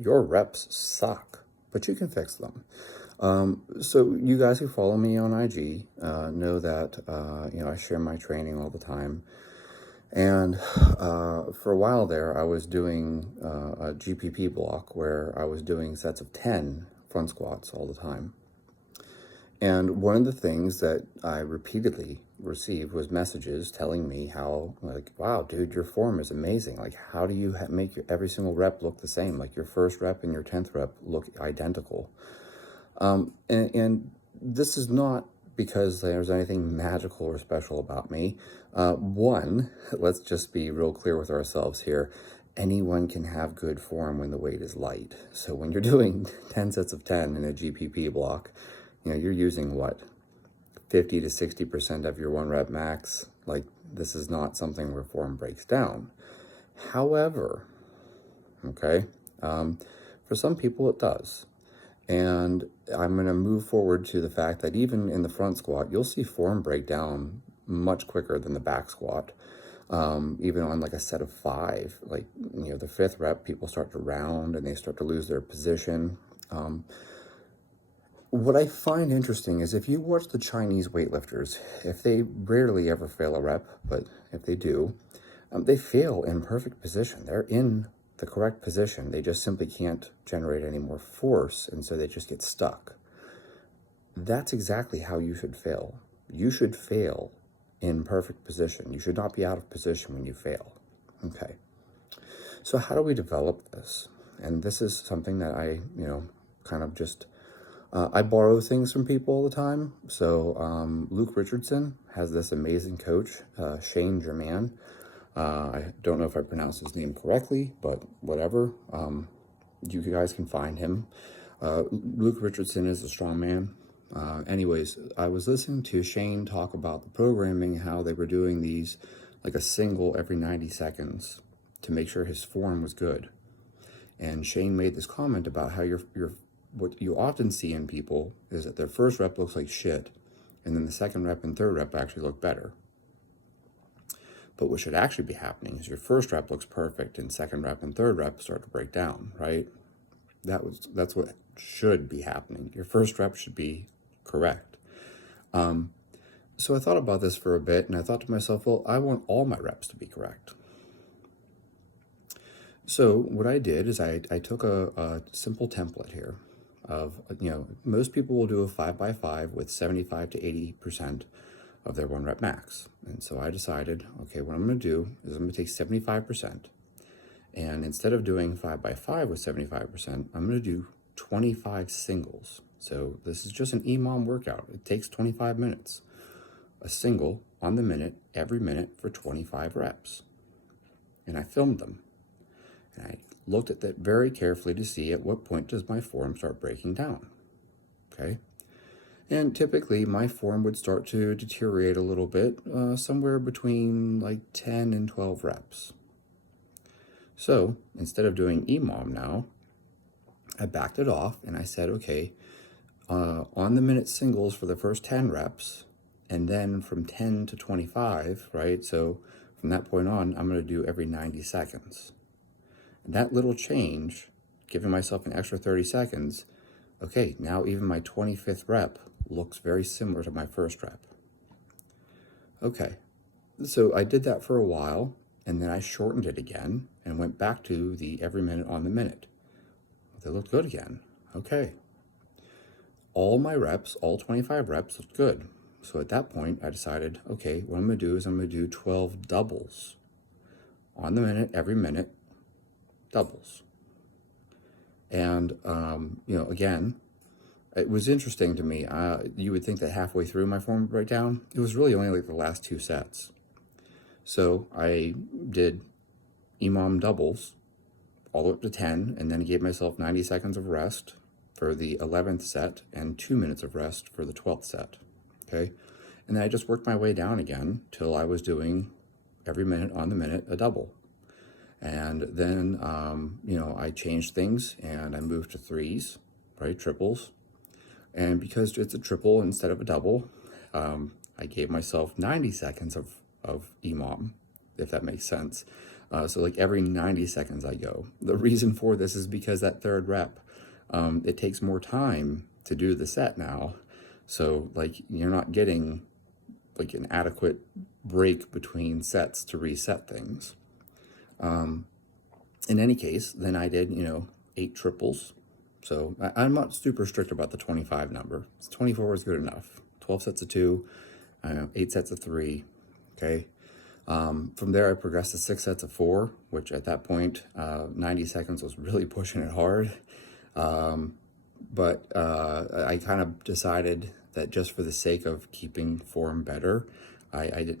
your reps suck, but you can fix them. So you guys who follow me on IG know that I share my training all the time. And for a while there, I was doing a GPP block where I was doing sets of 10 front squats all the time. And one of the things that I repeatedly received was messages telling me how, like, wow, dude, your form is amazing. Like, how do you make every single rep look the same? Like, your first rep and your 10th rep look identical. And this is not because there's anything magical or special about me. One, let's just be real clear with ourselves here. Anyone can have good form when the weight is light. So when you're doing 10 sets of 10 in a GPP block, you're using what, 50 to 60% of your 1 rep max. Like, this is not something where form breaks down. However, okay, for some people it does. And I'm going to move forward to the fact that even in the front squat, you'll see form break down much quicker than the back squat. Even on like a set of 5, like, the 5th rep, people start to round and they start to lose their position. What I find interesting is if you watch the Chinese weightlifters, if they rarely ever fail a rep, but if they do, they fail in perfect position. They're in the correct position. They just simply can't generate any more force, and so they just get stuck. That's exactly how you should fail. You should fail in perfect position. You should not be out of position when you fail. Okay. So how do we develop this? And this is something that I, kind of just... I borrow things from people all the time. So Luke Richardson has this amazing coach, Shane German. I don't know if I pronounced his name correctly, but whatever. You guys can find him. Luke Richardson is a strong man. Anyways, I was listening to Shane talk about the programming, how they were doing these like a single every 90 seconds to make sure his form was good. And Shane made this comment about how what you often see in people is that their first rep looks like shit, and then the second rep and third rep actually look better. But what should actually be happening is your first rep looks perfect, and second rep and third rep start to break down, right? That's what should be happening. Your first rep should be correct. So I thought about this for a bit, and I thought to myself, well, I want all my reps to be correct. So what I did is I took a simple template here of, most people will do a 5x5 with 75 to 80% of their 1 rep max. And so I decided, okay, what I'm going to do is I'm going to take 75%. And instead of doing 5x5 with 75%, I'm going to do 25 singles. So this is just an EMOM workout. It takes 25 minutes. A single on the minute, every minute for 25 reps. And I filmed them. And I looked at that very carefully to see at what point does my form start breaking down. Okay. And typically my form would start to deteriorate a little bit, somewhere between like 10 and 12 reps. So instead of doing EMOM now, I backed it off and I said, okay, on the minute singles for the first 10 reps, and then from 10 to 25, right? So from that point on, I'm going to do every 90 seconds. And that little change, giving myself an extra 30 seconds, okay, now even my 25th rep looks very similar to my first rep. Okay, so I did that for a while, and then I shortened it again and went back to the every minute on the minute. They looked good again. Okay. All my reps, all 25 reps looked good. So at that point, I decided, okay, what I'm going to do is I'm going to do 12 doubles. On the minute, every minute, doubles. And, again, it was interesting to me. You would think that halfway through my form would break down. It was really only like the last 2 sets. So I did EMOM doubles all the way up to 10, and then gave myself 90 seconds of rest for the 11th set and 2 minutes of rest for the 12th set. Okay. And then I just worked my way down again till I was doing every minute on the minute a double. And then, I changed things and I moved to 3s, right? Triples. And because it's a triple instead of a double, I gave myself 90 seconds of EMOM, if that makes sense. So like every 90 seconds I go. The reason for this is because that third rep, it takes more time to do the set now. So like you're not getting like an adequate break between sets to reset things. In any case, then I did, 8 triples. So I'm not super strict about the 25 number. 24 is good enough. 12 sets of 2, 8 sets of 3, okay? From there, I progressed to 6 sets of 4, which at that point, 90 seconds was really pushing it hard. But I kind of decided that just for the sake of keeping form better, I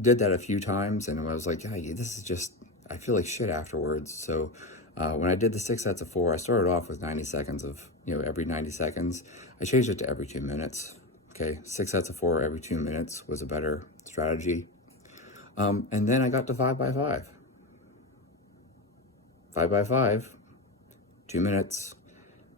did that a few times, and I was like, hey, this is just, I feel like shit afterwards. So when I did the 6 sets of 4, I started off with 90 seconds of, every 90 seconds. I changed it to every 2 minutes. Okay, 6 sets of 4 every 2 minutes was a better strategy. And then I got to 5 by 5. 5 by 5, 2 minutes,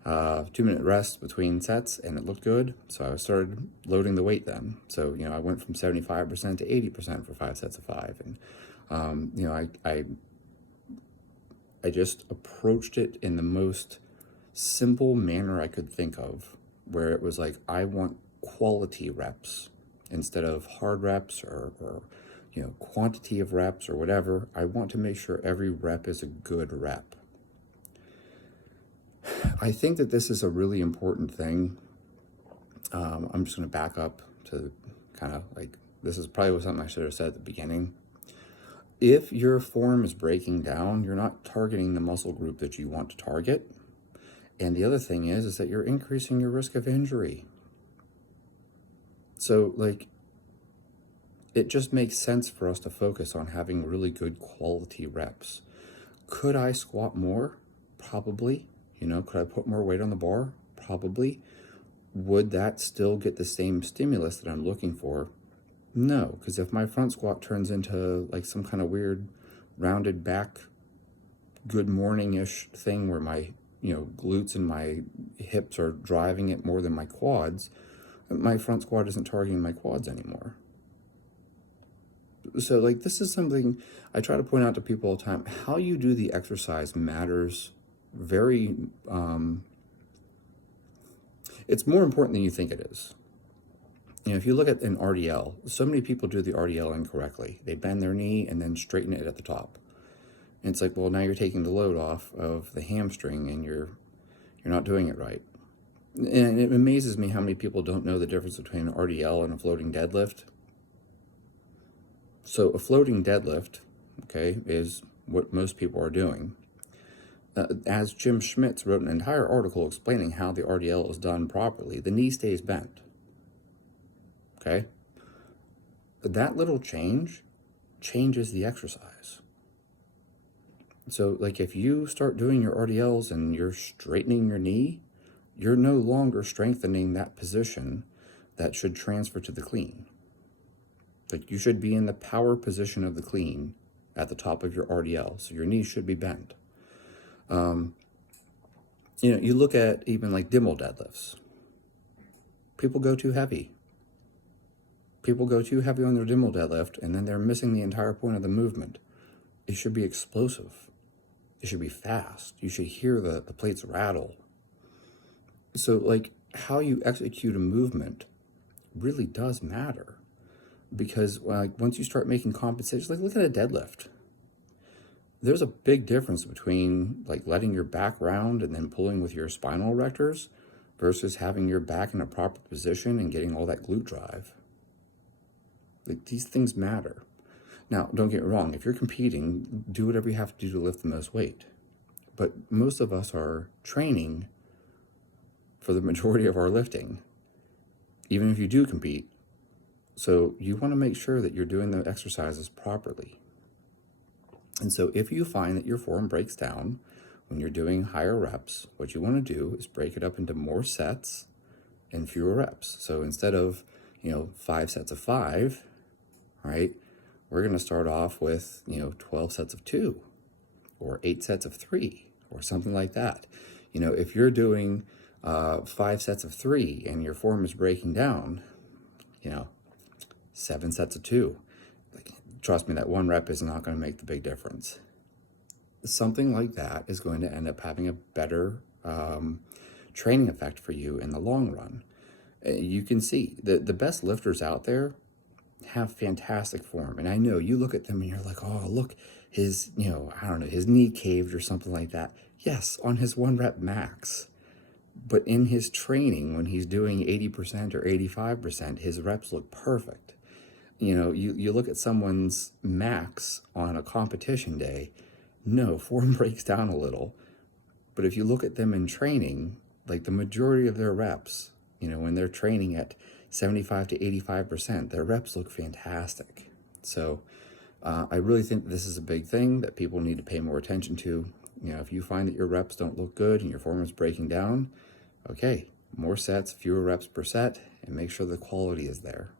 2-minute rest between sets, and it looked good. So I started loading the weight then. So, I went from 75% to 80% for 5 sets of 5. And, I just approached it in the most simple manner I could think of, where it was like, I want quality reps instead of hard reps or quantity of reps or whatever. I want to make sure every rep is a good rep. I think that this is a really important thing. I'm just going to back up to kind of like, this is probably something I should have said at the beginning. If your form is breaking down, you're not targeting the muscle group that you want to target. And the other thing is that you're increasing your risk of injury. So like, it just makes sense for us to focus on having really good quality reps. Could I squat more? Probably. Could I put more weight on the bar? Probably. Would that still get the same stimulus that I'm looking for? No, because if my front squat turns into like some kind of weird rounded back good morning-ish thing where my glutes and my hips are driving it more than my quads, my front squat isn't targeting my quads anymore. So like, this is something I try to point out to people all the time. How you do the exercise matters very, it's more important than you think it is. If you look at an RDL, so many people do the RDL incorrectly. They bend their knee and then straighten it at the top. And it's like, well, now you're taking the load off of the hamstring and you're not doing it right. And it amazes me how many people don't know the difference between an RDL and a floating deadlift. So a floating deadlift, okay, is what most people are doing. As Jim Schmitz wrote an entire article explaining how the RDL is done properly, the knee stays bent. Okay? That little change changes the exercise. So like, if you start doing your RDLs and you're straightening your knee, you're no longer strengthening that position that should transfer to the clean. Like, you should be in the power position of the clean at the top of your RDL. So your knee should be bent. You look at even like Dimmel deadlifts. People go too heavy. People go too heavy on their Dimmel deadlift, and then they're missing the entire point of the movement. It should be explosive. It should be fast. You should hear the plates rattle. So like, how you execute a movement really does matter, because like, once you start making compensations, like look at a deadlift. There's a big difference between like letting your back round and then pulling with your spinal erectors versus having your back in a proper position and getting all that glute drive. Like, these things matter. Now, don't get me wrong. If you're competing, do whatever you have to do to lift the most weight. But most of us are training for the majority of our lifting, even if you do compete. So you want to make sure that you're doing the exercises properly. And so if you find that your form breaks down when you're doing higher reps, what you want to do is break it up into more sets and fewer reps. So instead of, 5 sets of 5, right, we're going to start off with, 12 sets of 2 or 8 sets of 3 or something like that. If you're doing 5 sets of 3 and your form is breaking down, 7 sets of 2. Like, trust me, that one rep is not going to make the big difference. something like that is going to end up having a better training effect for you in the long run. You can see the best lifters out there have fantastic form. And I know you look at them and you're like, oh, look, his, I don't know, his knee caved or something like that. Yes, on his 1 rep max. But in his training, when he's doing 80% or 85%, his reps look perfect. You look at someone's max on a competition day, no, form breaks down a little. But if you look at them in training, like the majority of their reps, when they're training at 75 to 85%, their reps look fantastic. So I really think this is a big thing that people need to pay more attention to. If you find that your reps don't look good and your form is breaking down, okay, more sets, fewer reps per set, and make sure the quality is there.